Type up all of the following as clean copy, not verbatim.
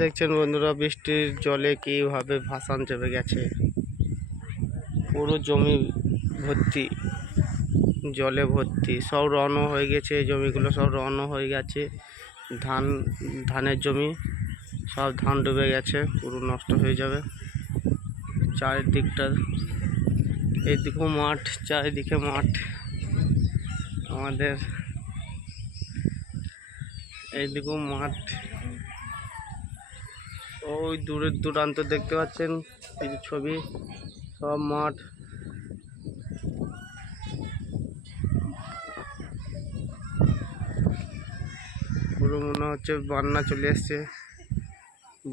দেখছেন বন্ধুরা, বৃষ্টির জলে কিভাবে ভাসান চেপে গেছে। পুরো জমি ভর্তি, জলে ভর্তি, সব রওনা হয়ে গেছে। জমিগুলো সব রওনা হয়ে গেছে। ধানের জমি, সব ধান ডুবে গেছে, পুরো নষ্ট হয়ে যাবে। চারিদিকটা, এইদিকেও মাঠ, চারিদিকে মাঠ। আমাদের এইদিকেও মাঠ, ওই দূরের দূরান্ত দেখতে পাচ্ছেন কিছু ছবি, সব মাঠ। পুরো মনে হচ্ছে বন্যা চলে এসছে,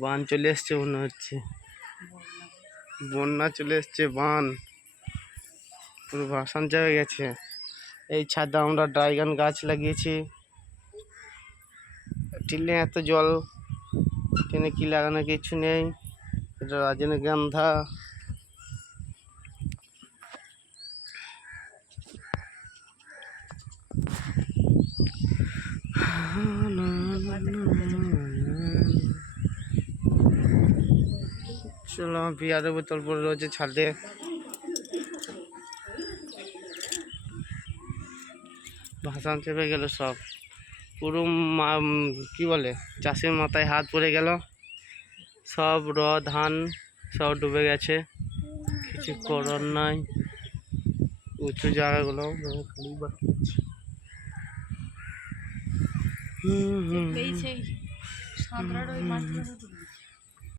বান চলে এসছে, মনে হচ্ছে বন্যা চলে এসছে, বান পুরো ভাসান চেপে গেছে। এই ছাদে আমরা ড্রাগন গাছ লাগিয়েছি, টিলে এত জল, টিনে কি লাগানো কিছু নেই। এটা রজনীগন্ধা। চলো, আমার বিয়ারের বোতল পড়ে রয়েছে ছাদে। ভাসান চেপে গেল সব, পুরো কি বলে, চাষির মাথায় হাত পড়ে গেল। সব ধান সব ডুবে গেছে, কিছু করার নাই। উঁচু জায়গাগুলো খালি বাকি আছে।